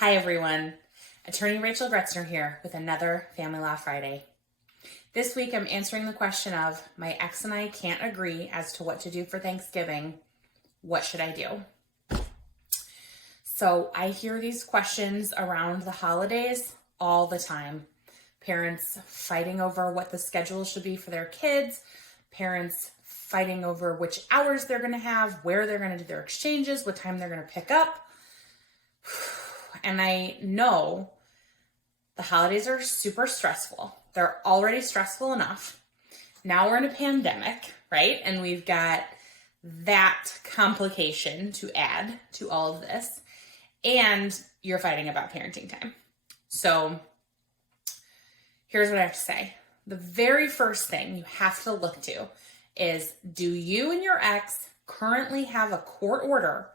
Hi everyone, Attorney Rachel Gruetzner here with another Family Law Friday. This week I'm answering the question of, my ex and I can't agree as to what to do for Thanksgiving. What should I do? So I hear these questions around the holidays all the time. Parents fighting over what the schedule should be for their kids, parents fighting over which hours they're going to have, where they're going to do their exchanges, what time they're going to pick up. And I know the holidays are super stressful. They're already stressful enough. Now we're in a pandemic, right? And we've got that complication to add to all of this. And you're fighting about parenting time. So here's what I have to say. The very first thing you have to look to is, do you and your ex currently have a court order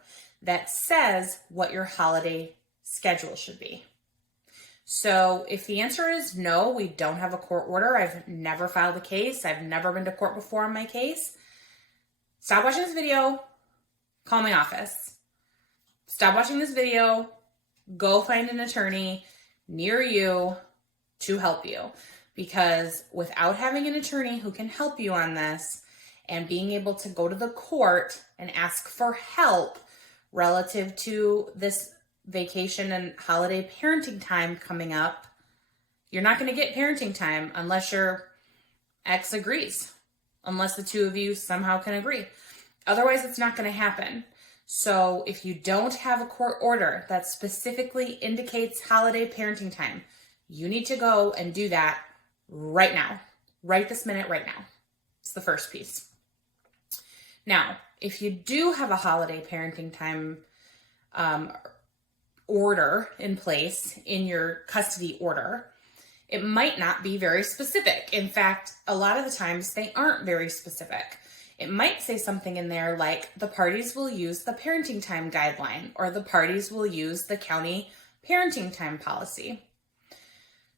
that says what your holiday schedule should be? So if the answer is no, we don't have a court order, I've never filed a case, I've never been to court before on my case, stop watching this video, call my office. Stop watching this video, go find an attorney near you to help you. Because without having an attorney who can help you on this and being able to go to the court and ask for help relative to this vacation and holiday parenting time coming up, you're not going to get parenting time unless your ex agrees, unless the two of you somehow can agree. Otherwise, it's not going to happen. So if you don't have a court order that specifically indicates holiday parenting time, you need to go and do that right now, right this minute, right now. It's the first piece. Now, if you do have a holiday parenting time order in place in your custody order, it might not be very specific. In fact, a lot of the times they aren't very specific. It might say something in there like the parties will use the parenting time guideline, or the parties will use the county parenting time policy.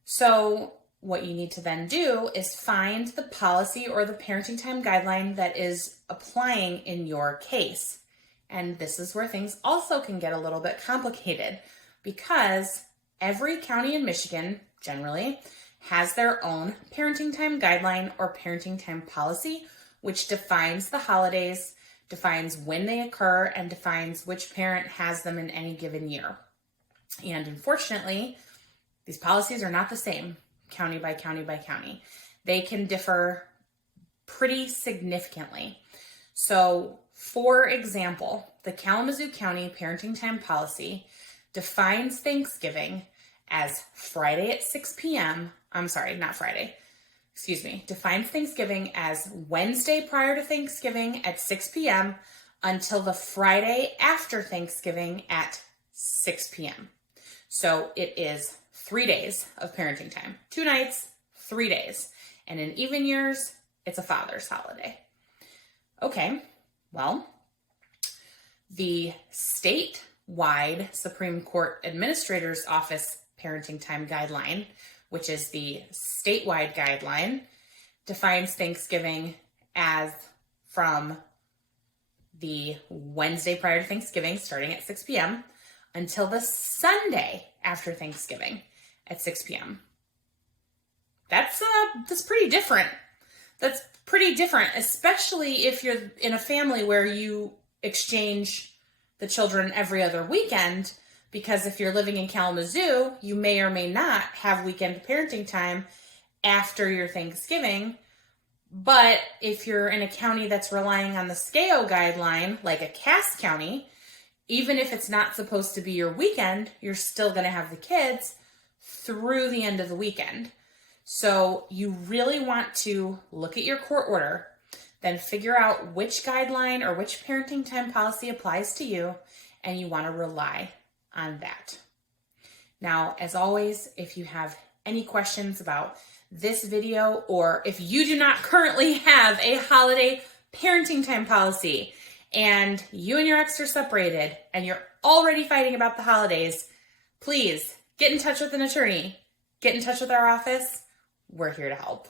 So what you need to then do is find the policy or the parenting time guideline that is applying in your case. And this is where things also can get a little bit complicated, because every county in Michigan generally has their own parenting time guideline or parenting time policy, which defines the holidays, defines when they occur, and defines which parent has them in any given year. And unfortunately, these policies are not the same county by county by county. They can differ pretty significantly. So, for example, the Kalamazoo County Parenting Time Policy defines Thanksgiving as Friday at 6 p.m. Defines Thanksgiving as Wednesday prior to Thanksgiving at 6 p.m. until the Friday after Thanksgiving at 6 p.m. So it is 3 days of parenting time. 2 nights, 3 days. And in even years, it's a father's holiday. Okay, well, the statewide Supreme Court Administrator's Office Parenting Time Guideline, which is the statewide guideline, defines Thanksgiving as from the Wednesday prior to Thanksgiving, starting at 6 p.m., until the Sunday after Thanksgiving at 6 p.m. That's pretty different. That's pretty different, especially if you're in a family where you exchange the children every other weekend, because if you're living in Kalamazoo, you may or may not have weekend parenting time after your Thanksgiving. But if you're in a county that's relying on the SCAO guideline, like a Cass County, even if it's not supposed to be your weekend, you're still going to have the kids through the end of the weekend. So you really want to look at your court order, then figure out which guideline or which parenting time policy applies to you, and you want to rely on that. Now, as always, if you have any questions about this video, or if you do not currently have a holiday parenting time policy and you and your ex are separated and you're already fighting about the holidays, please get in touch with an attorney. Get in touch with our office. We're here to help.